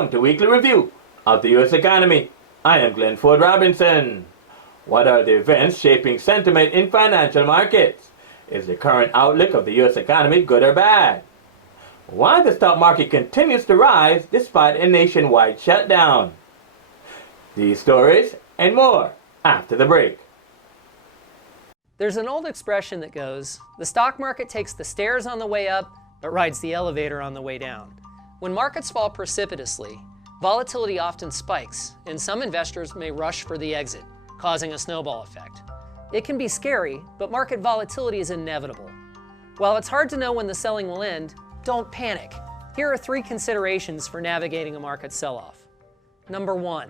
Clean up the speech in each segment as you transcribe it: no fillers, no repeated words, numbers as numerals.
Welcome to Weekly Review of the U.S. Economy. I am Glenn Ford Robinson. What are the events shaping sentiment in financial markets? Is the current outlook of the U.S. economy good or bad? Why the stock market continues to rise despite a nationwide shutdown? These stories and more after the break. There's an old expression that goes, the stock market takes the stairs on the way up, but rides the elevator on the way down. When markets fall precipitously, volatility often spikes, and some investors may rush for the exit, causing a snowball effect. It can be scary, but market volatility is inevitable. While it's hard to know when the selling will end, don't panic. Here are 3 considerations for navigating a market sell-off. Number 1,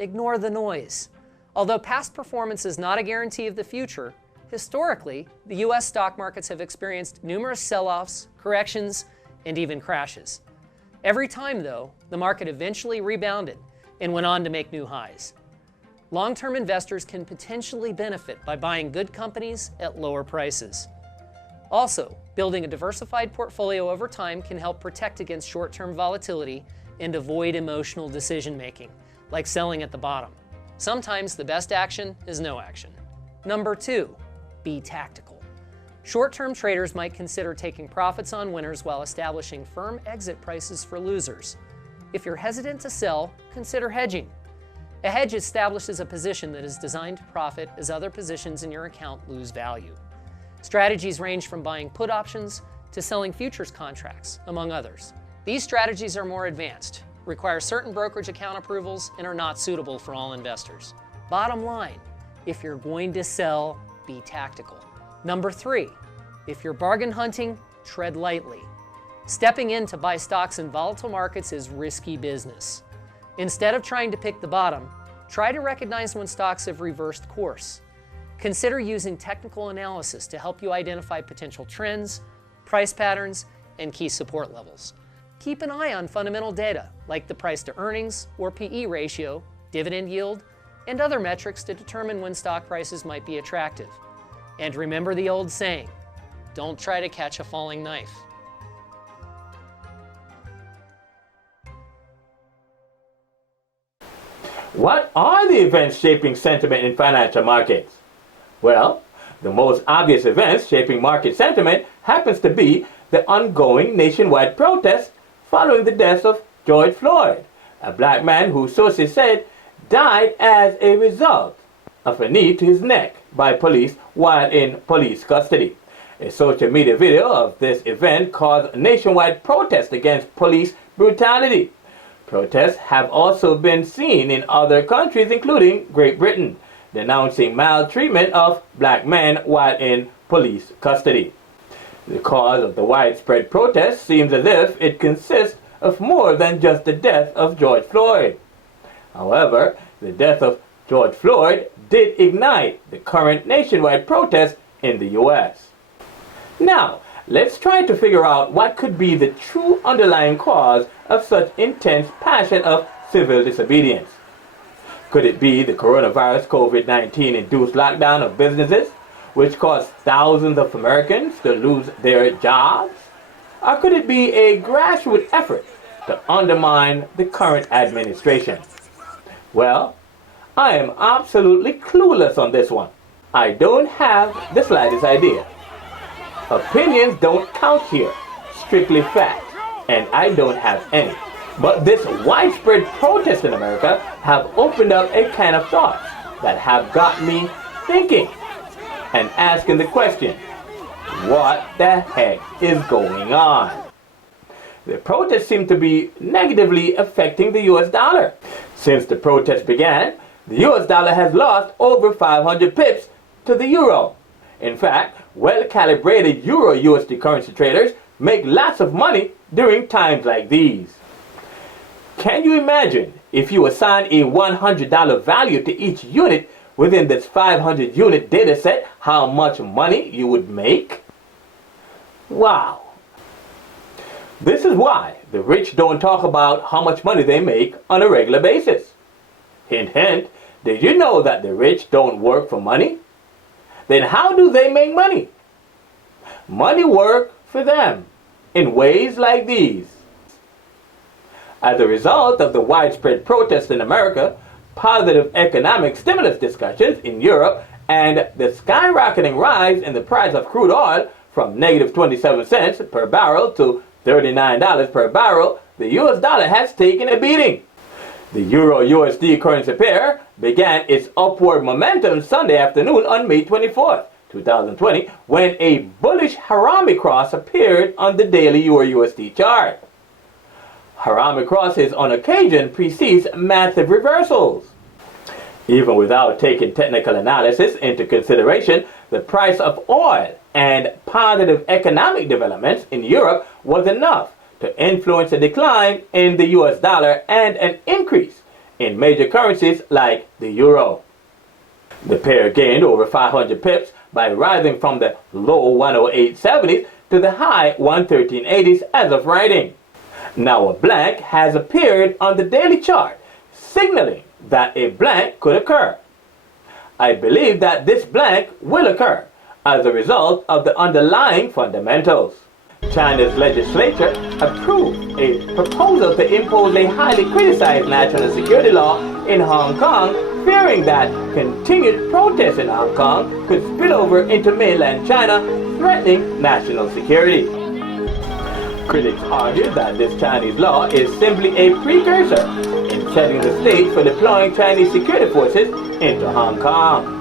ignore the noise. Although past performance is not a guarantee of the future, historically, the U.S. stock markets have experienced numerous sell-offs, corrections, and even crashes. Every time, though, the market eventually rebounded and went on to make new highs. Long-term investors can potentially benefit by buying good companies at lower prices. Also, building a diversified portfolio over time can help protect against short-term volatility and avoid emotional decision-making, like selling at the bottom. Sometimes the best action is no action. Number 2, be tactical. Short-term traders might consider taking profits on winners while establishing firm exit prices for losers. If you're hesitant to sell, consider hedging. A hedge establishes a position that is designed to profit as other positions in your account lose value. Strategies range from buying put options to selling futures contracts, among others. These strategies are more advanced, require certain brokerage account approvals, and are not suitable for all investors. Bottom line, if you're going to sell, be tactical. Number 3, if you're bargain hunting, tread lightly. Stepping in to buy stocks in volatile markets is risky business. Instead of trying to pick the bottom, try to recognize when stocks have reversed course. Consider using technical analysis to help you identify potential trends, price patterns, and key support levels. Keep an eye on fundamental data like the price to earnings or PE ratio, dividend yield, and other metrics to determine when stock prices might be attractive. And remember the old saying, don't try to catch a falling knife. What are the events shaping sentiment in financial markets? Well, the most obvious events shaping market sentiment happens to be the ongoing nationwide protest following the death of George Floyd, a black man who sources said died as a result of a knee to his neck by police while in police custody. A social media video of this event caused nationwide protest against police brutality. Protests have also been seen in other countries, including Great Britain, denouncing maltreatment of black men while in police custody. The cause of the widespread protest seems as if it consists of more than just the death of George Floyd. However, the death of George Floyd did ignite the current nationwide protest in the U.S. Now, let's try to figure out what could be the true underlying cause of such intense passion of civil disobedience. Could it be the coronavirus COVID-19 induced lockdown of businesses, which caused thousands of Americans to lose their jobs? Or could it be a grassroots effort to undermine the current administration? Well, I am absolutely clueless on this one. I don't have the slightest idea. Opinions don't count here, strictly fact, and I don't have any. But this widespread protest in America have opened up a can of thoughts that have got me thinking and asking the question, what the heck is going on? The protests seem to be negatively affecting the US dollar. Since the protests began, the US dollar has lost over 500 pips to the euro. In fact, well-calibrated euro-USD currency traders make lots of money during times like these. Can you imagine if you assign a $100 value to each unit within this 500 unit data set, how much money you would make? Wow. This is why the rich don't talk about how much money they make on a regular basis. Hint, hint, did you know that the rich don't work for money? Then how do they make money? Money works for them in ways like these. As a result of the widespread protests in America, positive economic stimulus discussions in Europe, and the skyrocketing rise in the price of crude oil from negative 27 cents per barrel to $39 per barrel, the US dollar has taken a beating. The Euro-USD currency pair began its upward momentum Sunday afternoon on May 24th, 2020, when a bullish Harami cross appeared on the daily Euro-USD chart. Harami crosses on occasion precedes massive reversals. Even without taking technical analysis into consideration, the price of oil and positive economic developments in Europe was enough to influence a decline in the US dollar and an increase in major currencies like the euro. The pair gained over 500 pips by rising from the low 108.70s to the high 113.80s as of writing. Now a blank has appeared on the daily chart, signaling that a blank could occur. I believe that this blank will occur as a result of the underlying fundamentals. China's legislature approved a proposal to impose a highly criticized national security law in Hong Kong, fearing that continued protests in Hong Kong could spill over into mainland China, threatening national security. Critics argue that this Chinese law is simply a precursor in setting the stage for deploying Chinese security forces into Hong Kong.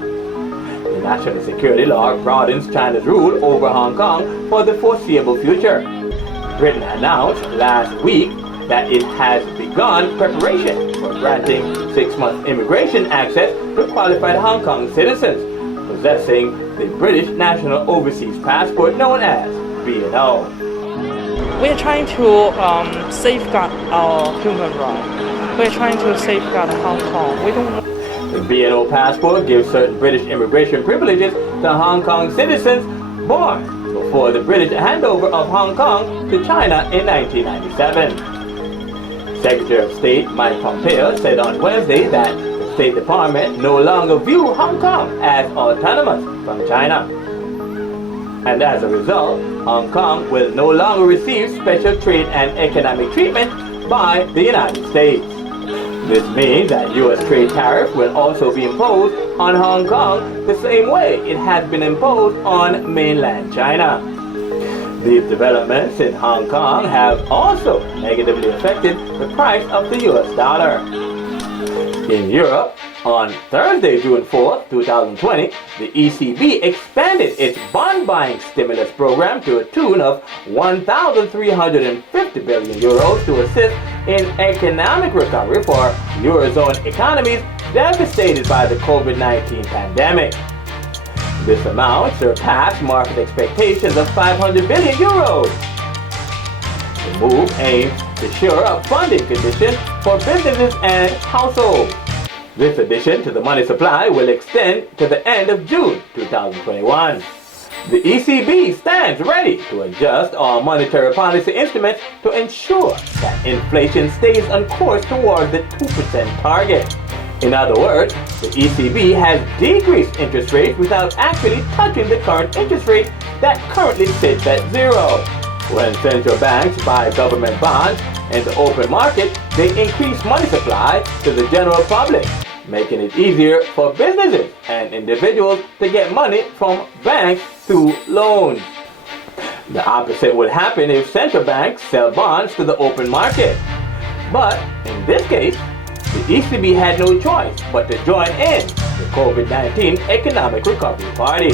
The national security law broadens China's rule over Hong Kong for the foreseeable future. Britain announced last week that it has begun preparation for granting 6-month immigration access to qualified Hong Kong citizens possessing the British National Overseas Passport known as B&O. We are trying to safeguard our human rights. We are trying to safeguard Hong Kong. We don't. The B&O passport gives certain British immigration privileges to Hong Kong citizens born before the British handover of Hong Kong to China in 1997. Secretary of State Mike Pompeo said on Wednesday that the State Department no longer view Hong Kong as autonomous from China. And as a result, Hong Kong will no longer receive special trade and economic treatment by the United States. This means that U.S. trade tariff will also be imposed on Hong Kong the same way it has been imposed on mainland China. These developments in Hong Kong have also negatively affected the price of the U.S. dollar. In Europe, on Thursday, June 4, 2020, the ECB expanded its bond buying stimulus program to a tune of 1,350 billion euros to assist in economic recovery for Eurozone economies devastated by the COVID-19 pandemic. This amount surpassed market expectations of 500 billion euros. The move aims to shore up funding conditions for businesses and households. This addition to the money supply will extend to the end of June 2021. The ECB stands ready to adjust all monetary policy instruments to ensure that inflation stays on course toward the 2% target. In other words, the ECB has decreased interest rates without actually touching the current interest rate that currently sits at zero. When central banks buy government bonds in the open market, they increase money supply to the general public, making it easier for businesses and individuals to get money from banks through loans. The opposite would happen if central banks sell bonds to the open market. But in this case, the ECB had no choice but to join in the COVID-19 economic recovery party.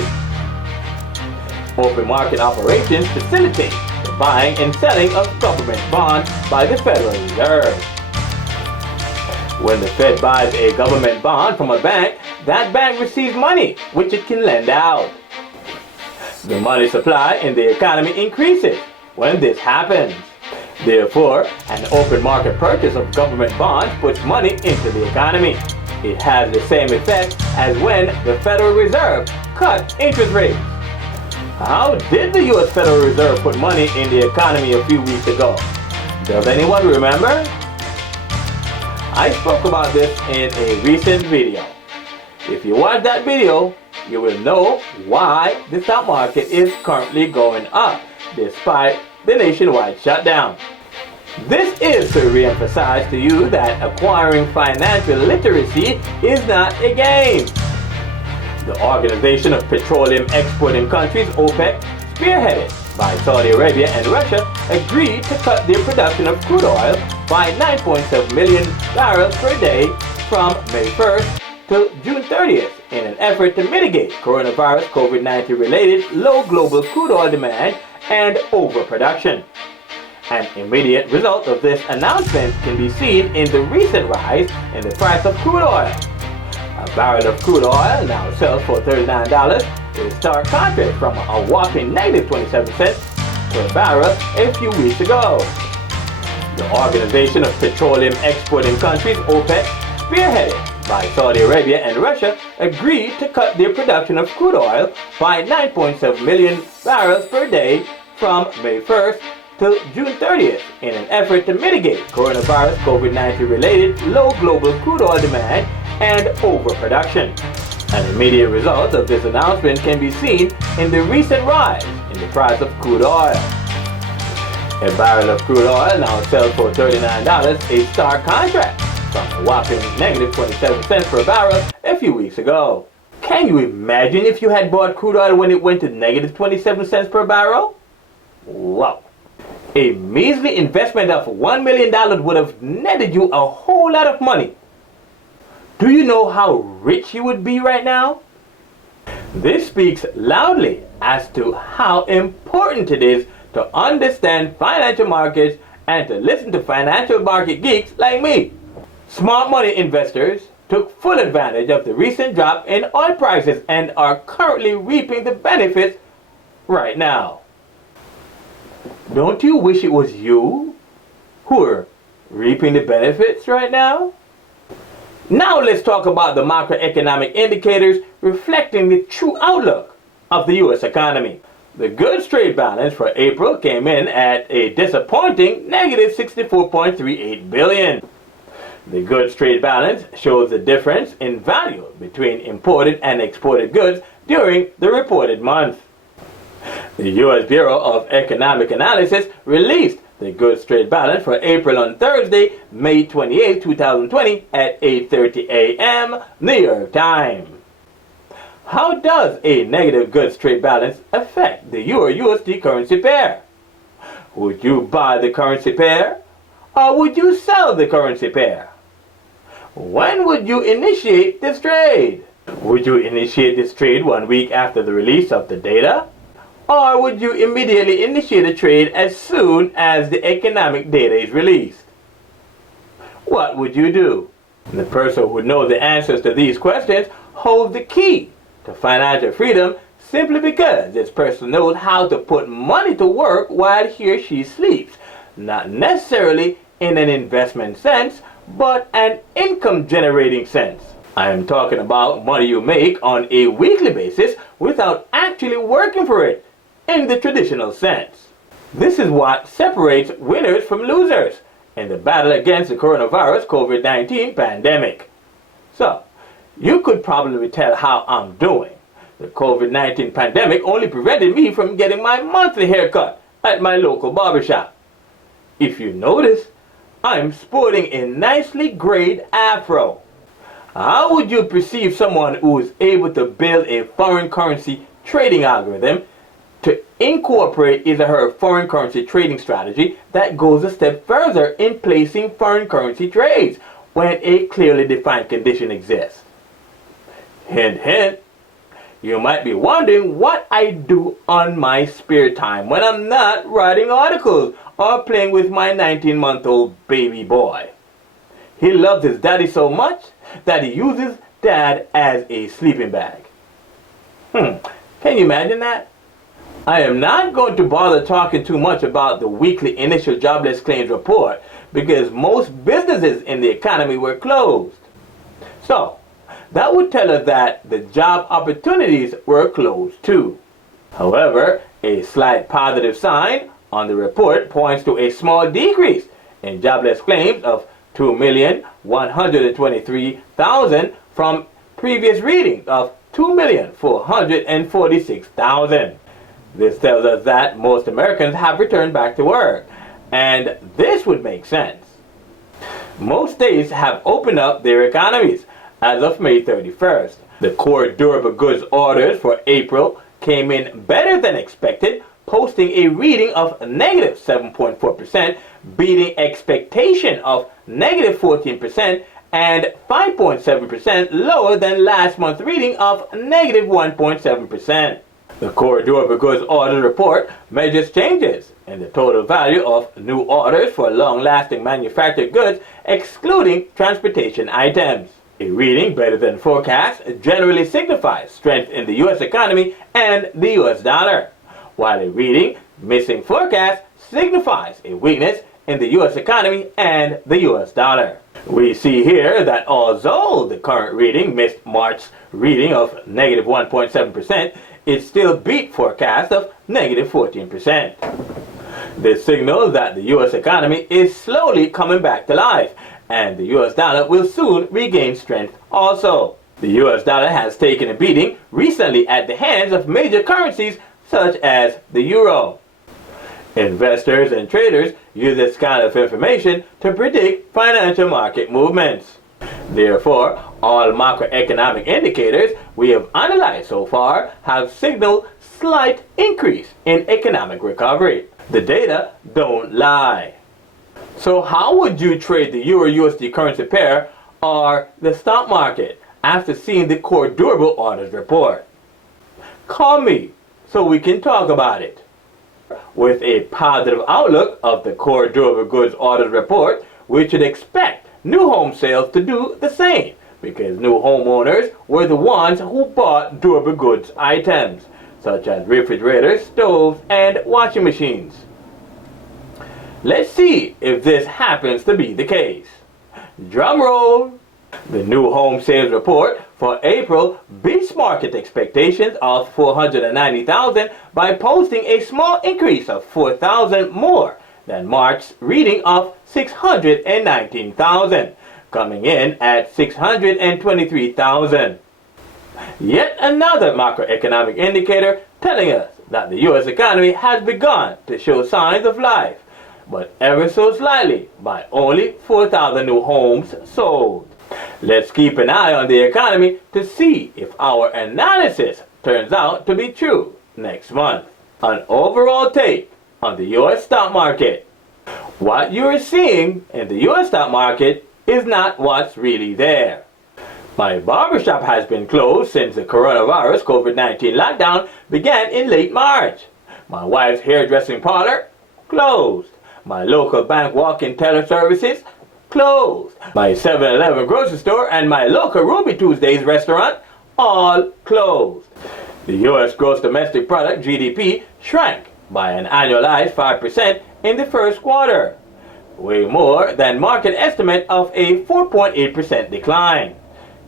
Open market operations facilitate the buying and selling of government bonds by the Federal Reserve. When the Fed buys a government bond from a bank, that bank receives money which it can lend out. The money supply in the economy increases when this happens. Therefore, an open market purchase of government bonds puts money into the economy. It has the same effect as when the Federal Reserve cut interest rates. How did the U.S. Federal Reserve put money in the economy a few weeks ago? Does anyone remember? I spoke about this in a recent video. If you watch that video, you will know why the stock market is currently going up despite the nationwide shutdown. This is to re-emphasize to you that acquiring financial literacy is not a game. The Organization of Petroleum Exporting Countries, OPEC, spearheaded by Saudi Arabia and Russia, agreed to cut their production of crude oil by 9.7 million barrels per day from May 1st to June 30th in an effort to mitigate coronavirus COVID-19 related low global crude oil demand and overproduction. An immediate result of this announcement can be seen in the recent rise in the price of crude oil. A barrel of crude oil now sells for $39, a stark contrast from a whopping negative 27 cents per barrel a few weeks ago. The Organization of Petroleum Exporting Countries, OPEC, spearheaded by Saudi Arabia and Russia, agreed to cut their production of crude oil by 9.7 million barrels per day from May 1st to June 30th in an effort to mitigate coronavirus COVID-19 related low global crude oil demand and overproduction. An immediate result of this announcement can be seen in the recent rise in the price of crude oil. A barrel of crude oil now sells for $39, a stark contrast from a whopping negative 27 cents per barrel a few weeks ago. Can you imagine if you had bought crude oil when it went to negative 27 cents per barrel? Wow. A measly investment of $1 million would have netted you a whole lot of money. Do you know how rich you would be right now? This speaks loudly as to how important it is to understand financial markets and to listen to financial market geeks like me. Smart money investors took full advantage of the recent drop in oil prices and are currently reaping the benefits right now. Don't you wish it was you who are reaping the benefits right now? Now let's talk about the macroeconomic indicators reflecting the true outlook of the U.S. economy. The goods trade balance for April came in at a disappointing negative $64.38 billion. The goods trade balance shows the difference in value between imported and exported goods during the reported month. The U.S. Bureau of Economic Analysis released the goods trade balance for April on Thursday, May 28, 2020 at 8:30 a.m. New York time. How does a negative goods trade balance affect the Euro-USD currency pair? Would you buy the currency pair or would you sell the currency pair? When would you initiate this trade? Would you initiate this trade 1 week after the release of the data? Or would you immediately initiate a trade as soon as the economic data is released? What would you do? The person who knows the answers to these questions holds the key to financial freedom simply because this person knows how to put money to work while he or she sleeps, not necessarily in an investment sense, but an income generating sense. I am talking about money you make on a weekly basis without actually working for it in the traditional sense. This is what separates winners from losers in the battle against the coronavirus COVID-19 pandemic. So, you could probably tell how I'm doing. The COVID-19 pandemic only prevented me from getting my monthly haircut at my local barbershop. If you notice, I'm sporting a nicely grayed afro. How would you perceive someone who is able to build a foreign currency trading algorithm to incorporate his or her foreign currency trading strategy that goes a step further in placing foreign currency trades when a clearly defined condition exists? Hint, hint. You might be wondering what I do on my spare time when I'm not writing articles or playing with my 19-month-old baby boy. He loves his daddy so much that he uses dad as a sleeping bag. Can you imagine that? I am not going to bother talking too much about the weekly initial jobless claims report because most businesses in the economy were closed. So, that would tell us that the job opportunities were closed too. However, a slight positive sign on the report points to a small decrease in jobless claims of 2,123,000 from previous readings of 2,446,000. This tells us that most Americans have returned back to work And this would make sense. Most states have opened up their economies as of May 31st. The core durable goods orders for April came in better than expected, posting a reading of negative 7.4%, beating expectation of negative 14% and 5.7% lower than last month's reading of negative 1.7%. The core durable goods order report measures changes in the total value of new orders for long-lasting manufactured goods, excluding transportation items. A reading better than forecast generally signifies strength in the U.S. economy and the U.S. dollar, while a reading missing forecast signifies a weakness in the U.S. economy and the U.S. dollar. We see here that although the current reading missed March's reading of negative 1.7%, it still beat forecast of negative 14%. This signals that the U.S. economy is slowly coming back to life, and the U.S. dollar will soon regain strength also. The U.S. dollar has taken a beating recently at the hands of major currencies such as the euro. Investors and traders use this kind of information to predict financial market movements. Therefore, all macroeconomic indicators we have analyzed so far have signaled slight increase in economic recovery. The data don't lie. So how would you trade the Euro-USD currency pair or the stock market after seeing the core durable orders report? Call me so we can talk about it. With a positive outlook of the core durable goods orders report, we should expect new home sales to do the same, because new homeowners were the ones who bought durable goods items, such as refrigerators, stoves, and washing machines. Let's see if this happens to be the case. Drum roll! The new home sales report for April beats market expectations of 490,000 by posting a small increase of 4,000 more than March's reading of 619,000, coming in at 623,000. Yet another macroeconomic indicator telling us that the U.S. economy has begun to show signs of life, but ever so slightly, by only 4,000 new homes sold. Let's keep an eye on the economy to see if our analysis turns out to be true next month. An overall take on the U.S. stock market. What you're seeing in the U.S. stock market is not what's really there. My barbershop has been closed since the coronavirus COVID-19 lockdown began in late March. My wife's hairdressing parlor, closed. My local bank walk-in teller services, closed. My 7-Eleven grocery store and my local Ruby Tuesdays restaurant, all closed. The U.S. gross domestic product, GDP, shrank by an annualized 5% in the first quarter, way more than market estimate of a 4.8% decline,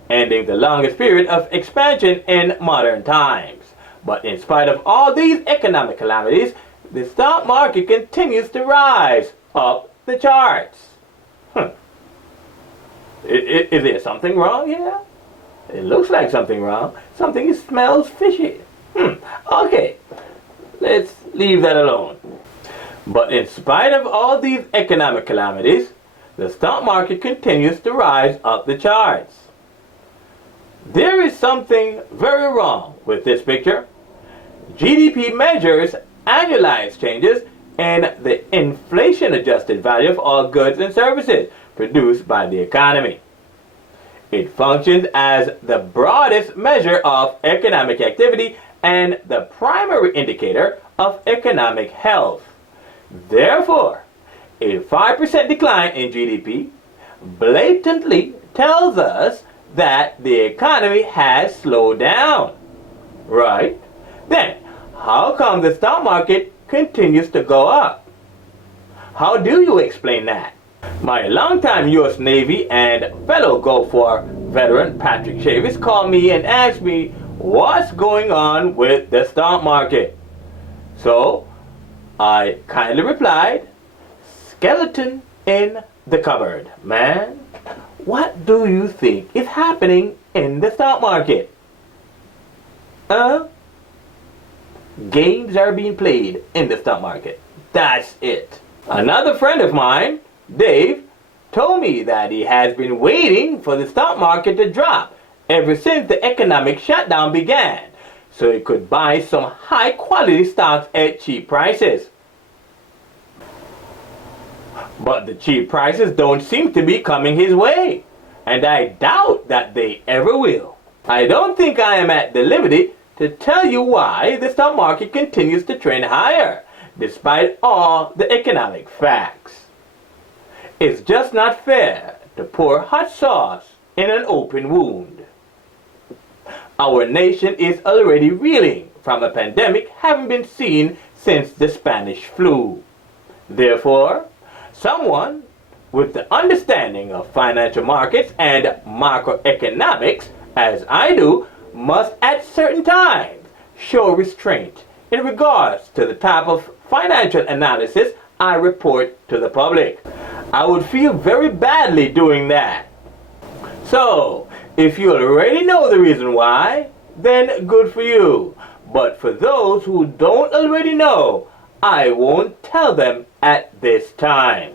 ending the longest period of expansion in modern times. But in spite of all these economic calamities, the stock market continues to rise up the charts. Is there something wrong here? It looks like something wrong. Something smells fishy. Okay, let's leave that alone. But in spite of all these economic calamities, the stock market continues to rise up the charts. There is something very wrong with this picture. GDP measures annualized changes in the inflation-adjusted value of all goods and services produced by the economy. It functions as the broadest measure of economic activity and the primary indicator of economic health. Therefore, a 5% decline in GDP blatantly tells us that the economy has slowed down. Right? Then, how come the stock market continues to go up? How do you explain that? My longtime U.S. Navy and fellow Gulf War veteran Patrick Chavis called me and asked me what's going on with the stock market. So, I kindly replied, skeleton in the cupboard. Man, what do you think is happening in the stock market? Games are being played in the stock market. That's it. Another friend of mine, Dave, told me that he has been waiting for the stock market to drop ever since the economic shutdown began, so he could buy some high quality stocks at cheap prices. But the cheap prices don't seem to be coming his way, and I doubt that they ever will. I don't think I am at the liberty to tell you why the stock market continues to trend higher, despite all the economic facts. It's just not fair to pour hot sauce in an open wound. Our nation is already reeling from a pandemic having been seen since the Spanish flu. Therefore, someone with the understanding of financial markets and macroeconomics, as I do, must at certain times show restraint in regards to the type of financial analysis I report to the public. I would feel very badly doing that. So, if you already know the reason why, then good for you. But for those who don't already know, I won't tell them at this time.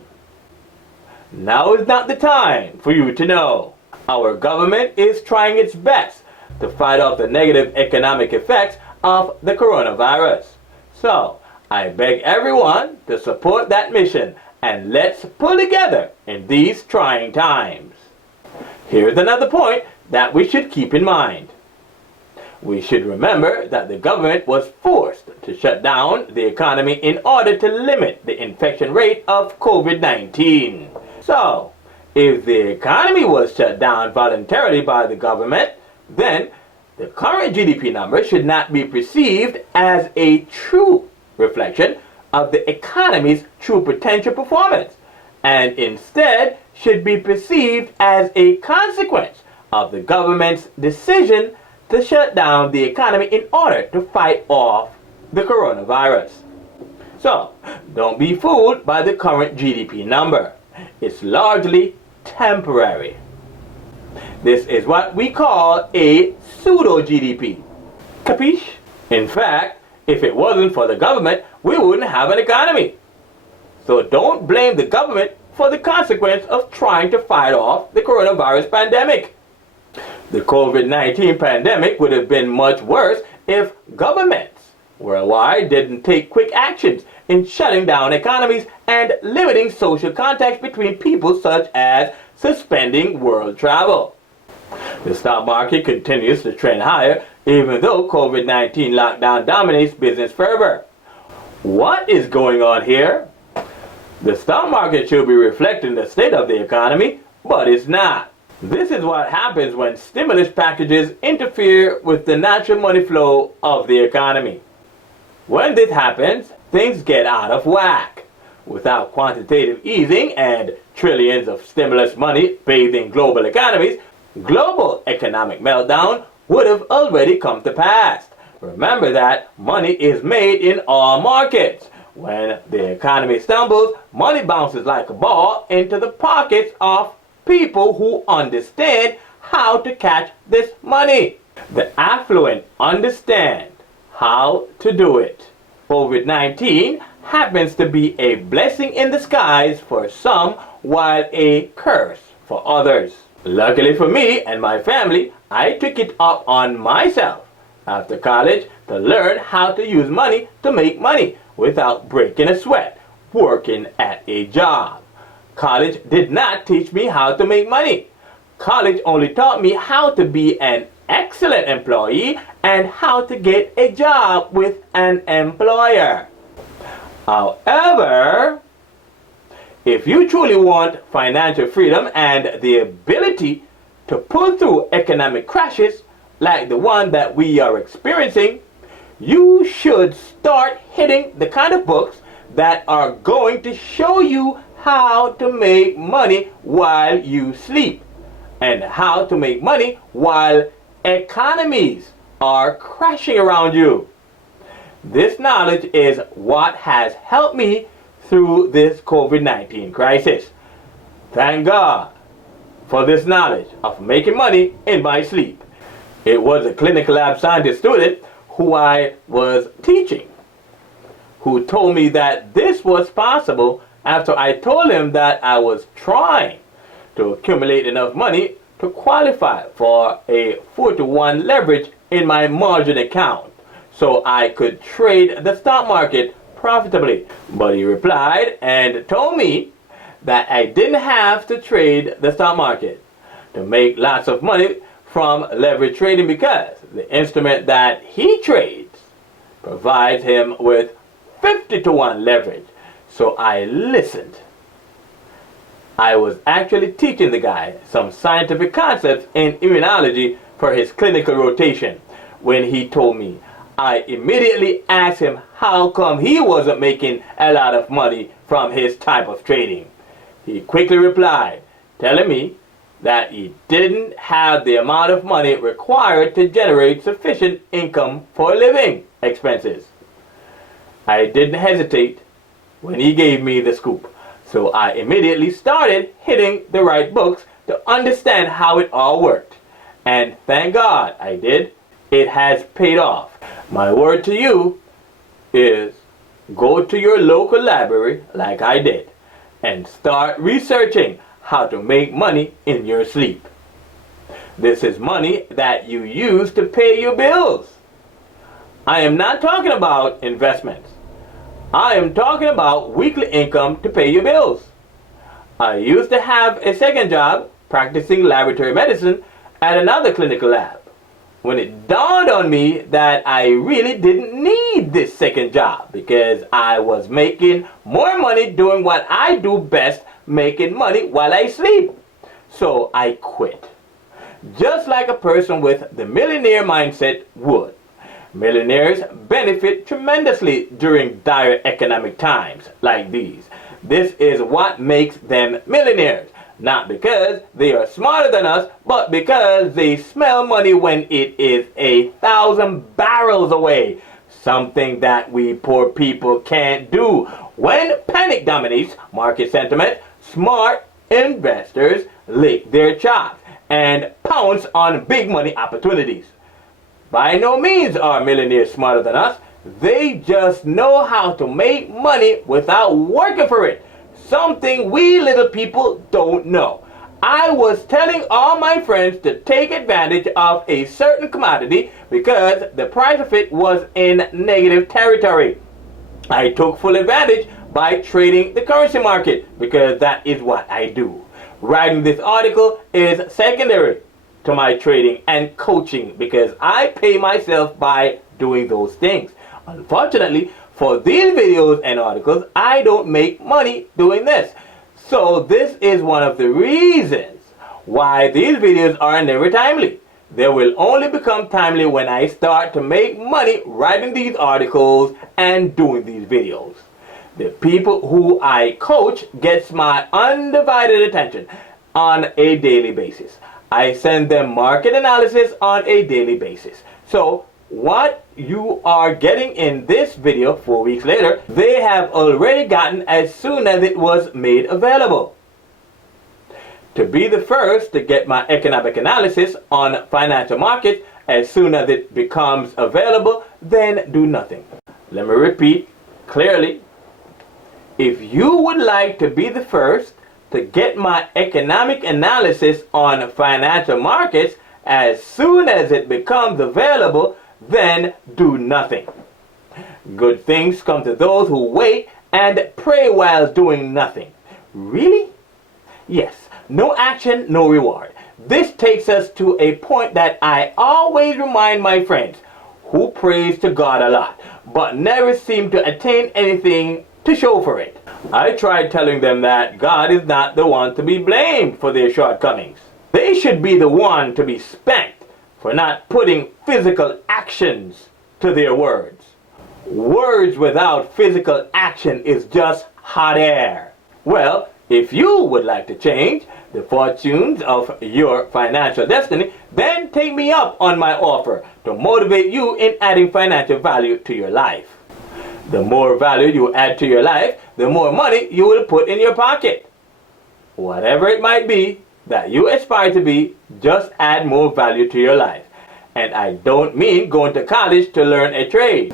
Now is not the time for you to know. Our government is trying its best to fight off the negative economic effects of the coronavirus. So, I beg everyone to support that mission and let's pull together in these trying times. Here's another point that we should keep in mind. We should remember that the government was forced to shut down the economy in order to limit the infection rate of COVID-19. So, if the economy was shut down voluntarily by the government, then the current GDP number should not be perceived as a true reflection of the economy's true potential performance, and instead should be perceived as a consequence of the government's decision to shut down the economy in order to fight off the coronavirus. So, don't be fooled by the current GDP number. It's largely temporary. This is what we call a pseudo-GDP. Capiche? In fact, if it wasn't for the government, we wouldn't have an economy. So don't blame the government for the consequence of trying to fight off the coronavirus pandemic. The COVID-19 pandemic would have been much worse if governments worldwide didn't take quick actions in shutting down economies and limiting social contacts between people, such as suspending world travel. The stock market continues to trend higher even though COVID-19 lockdown dominates business fervor. What is going on here? The stock market should be reflecting the state of the economy, but it's not. This is what happens when stimulus packages interfere with the natural money flow of the economy. When this happens, things get out of whack. Without quantitative easing and trillions of stimulus money bathing global economies, global economic meltdown would have already come to pass. Remember that money is made in all markets. When the economy stumbles, money bounces like a ball into the pockets of people who understand how to catch this money. The affluent understand how to do it. COVID-19 happens to be a blessing in disguise for some, while a curse for others. Luckily for me and my family, I took it up on myself after college to learn how to use money to make money without breaking a sweat working at a job. College did not teach me how to make money. College only taught me how to be an excellent employee and how to get a job with an employer. However, if you truly want financial freedom and the ability to pull through economic crashes like the one that we are experiencing, you should start hitting the kind of books that are going to show you how to make money while you sleep and how to make money while economies are crashing around you. This knowledge is what has helped me through this COVID-19 crisis. Thank God for this knowledge of making money in my sleep. It was a clinical lab scientist student who I was teaching who told me that this was possible after I told him that I was trying to accumulate enough money to qualify for a 4-to-1 leverage in my margin account so I could trade the stock market profitably. But he replied and told me that I didn't have to trade the stock market to make lots of money from leverage trading because the instrument that he trades provides him with 50-to-1 leverage. So I listened. I was actually teaching the guy some scientific concepts in immunology for his clinical rotation. When he told me, I immediately asked him how come he wasn't making a lot of money from his type of trading. He quickly replied, telling me that he didn't have the amount of money required to generate sufficient income for living expenses. I didn't hesitate when he gave me the scoop, so I immediately started hitting the right books to understand how it all worked. And thank God I did. It has paid off. My word to you is go to your local library like I did and start researching how to make money in your sleep. This is money that you use to pay your bills. I am not talking about investments. I am talking about weekly income to pay your bills. I used to have a second job practicing laboratory medicine at another clinical lab. When it dawned on me that I really didn't need this second job because I was making more money doing what I do best, making money while I sleep. So I quit. Just like a person with the millionaire mindset would. Millionaires benefit tremendously during dire economic times like these. This is what makes them millionaires. Not because they are smarter than us, but because they smell money when it is 1,000 barrels away. Something that we poor people can't do. When panic dominates market sentiment, smart investors lick their chops and pounce on big money opportunities. By no means are millionaires smarter than us. They just know how to make money without working for it. Something we little people don't know. I was telling all my friends to take advantage of a certain commodity because the price of it was in negative territory. I took full advantage by trading the currency market because that is what I do. Writing this article is secondary to my trading and coaching because I pay myself by doing those things. Unfortunately, for these videos and articles, I don't make money doing this. So this is one of the reasons why these videos are never timely. They will only become timely when I start to make money writing these articles and doing these videos. The people who I coach gets my undivided attention on a daily basis. I send them market analysis on a daily basis. So what you are getting in this video 4 weeks later, they have already gotten as soon as it was made available. To be the first to get my economic analysis on financial markets as soon as it becomes available, then do nothing. Let me repeat clearly. If you would like to be the first to get my economic analysis on financial markets as soon as it becomes available, then do nothing. Good things come to those who wait and pray while doing nothing. Really? Yes. No action, no reward. This takes us to a point that I always remind my friends who prays to God a lot, but never seem to attain anything to show for it. I tried telling them that God is not the one to be blamed for their shortcomings. They should be the one to be spanked for not putting physical actions to their words. Words without physical action is just hot air. Well, if you would like to change the fortunes of your financial destiny, then take me up on my offer to motivate you in adding financial value to your life. The more value you add to your life, the more money you will put in your pocket. Whatever it might be that you aspire to be, just add more value to your life. And I don't mean going to college to learn a trade.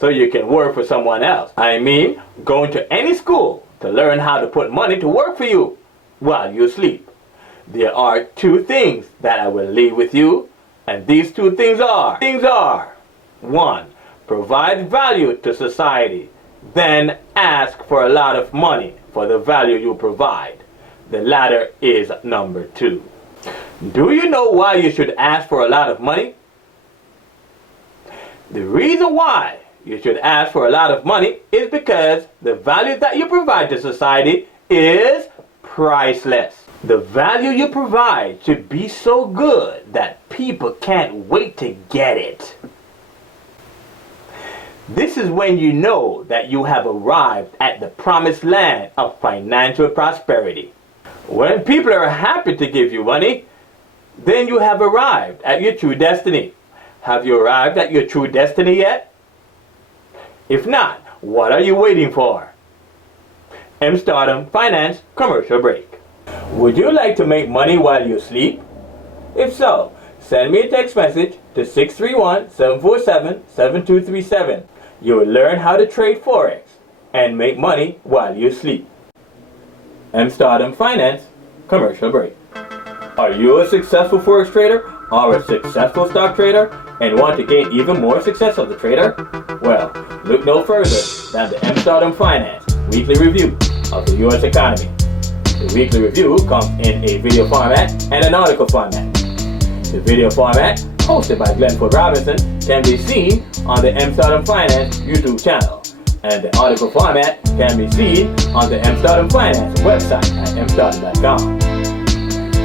so you can work for someone else. I mean, going to any school to learn how to put money to work for you while you sleep. There are two things that I will leave with you, and these two things are: 1. Provide value to society, then ask for a lot of money for the value you provide. The latter is number 2. Do you know why you should ask for a lot of money? The reason why you should ask for a lot of money is because the value that you provide to society is priceless. The value you provide should be so good that people can't wait to get it. This is when you know that you have arrived at the promised land of financial prosperity. When people are happy to give you money, then you have arrived at your true destiny. Have you arrived at your true destiny yet? If not, what are you waiting for? Stardom Finance commercial break. Would you like to make money while you sleep? If so, send me a text message to 631-747-7237. You will learn how to trade Forex and make money while you sleep. Stardom Finance commercial break. Are you a successful Forex trader or a successful stock trader and want to gain even more success as a trader? Well, look no further than the Stardom Finance weekly review of the U.S. economy. The weekly review comes in a video format and an article format. The video format, hosted by Glenford Robinson, can be seen on the Stardom Finance YouTube channel, and the article format can be seen on the Stardom Finance website at mstardom.com.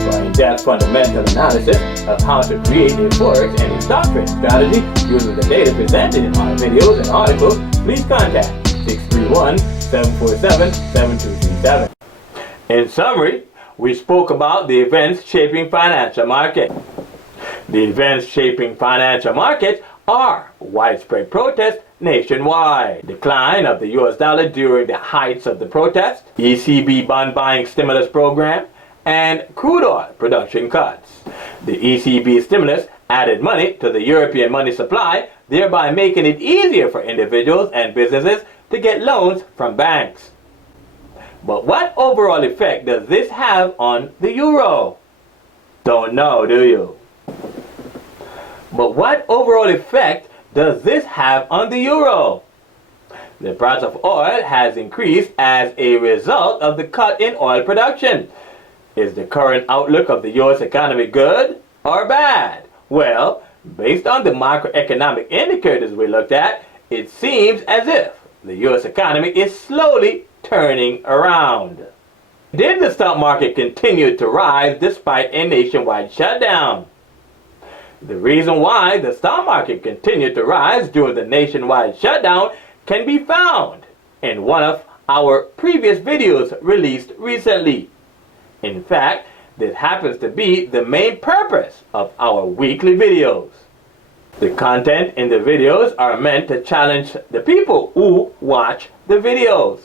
For in-depth fundamental analysis of how to create a Forex and a stock trading strategy using the data presented in our videos and articles, please contact 631-747-7237. In summary, we spoke about the events shaping financial markets. The events shaping financial markets are widespread protests nationwide, decline of the US dollar during the heights of the protest, ECB bond buying stimulus program, and crude oil production cuts. The ECB stimulus added money to the European money supply, thereby making it easier for individuals and businesses to get loans from banks. But what overall effect does this have on the euro? Don't know, do you? But what overall effect does this have on the euro? The price of oil has increased as a result of the cut in oil production. Is the current outlook of the U.S. economy good or bad? Well, based on the macroeconomic indicators we looked at, it seems as if the U.S. economy is slowly turning around. Did the stock market continue to rise despite a nationwide shutdown? The reason why the stock market continued to rise during the nationwide shutdown can be found in one of our previous videos released recently. In fact, this happens to be the main purpose of our weekly videos. The content in the videos are meant to challenge the people who watch the videos,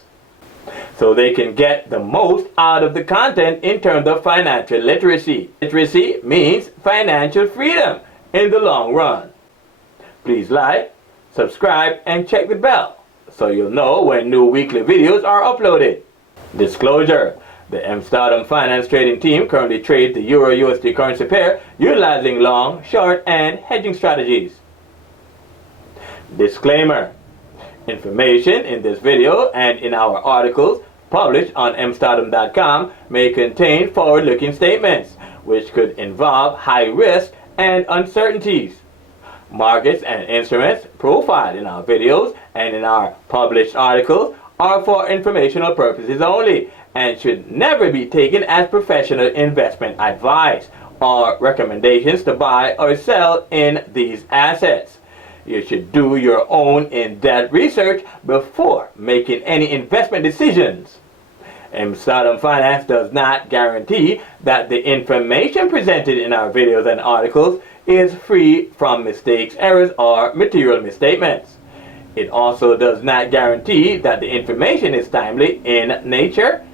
so they can get the most out of the content in terms of financial literacy. Literacy means financial freedom in the long run. Please like, subscribe, and check the bell so you'll know when new weekly videos are uploaded. Disclosure: the Stardom Finance trading team currently trades the Euro-USD currency pair utilizing long, short, and hedging strategies. Disclaimer: information in this video and in our articles published on mstardom.com may contain forward-looking statements which could involve high risk and uncertainties. Markets and instruments profiled in our videos and in our published articles are for informational purposes only and should never be taken as professional investment advice or recommendations to buy or sell in these assets. You should do your own in-depth research before making any investment decisions. Shutdown Finance does not guarantee that the information presented in our videos and articles is free from mistakes, errors, or material misstatements. It also does not guarantee that the information is timely in nature.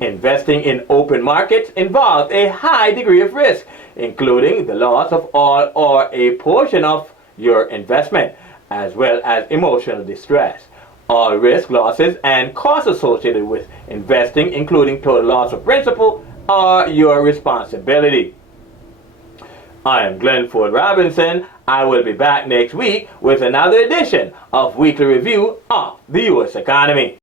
Investing in open markets involves a high degree of risk, including the loss of all or a portion of your investment. as well as emotional distress. All risk, losses, and costs associated with investing, including total loss of principal, are your responsibility. I am Glenn Ford Robinson. I will be back next week with another edition of Weekly Review of the U.S. Economy.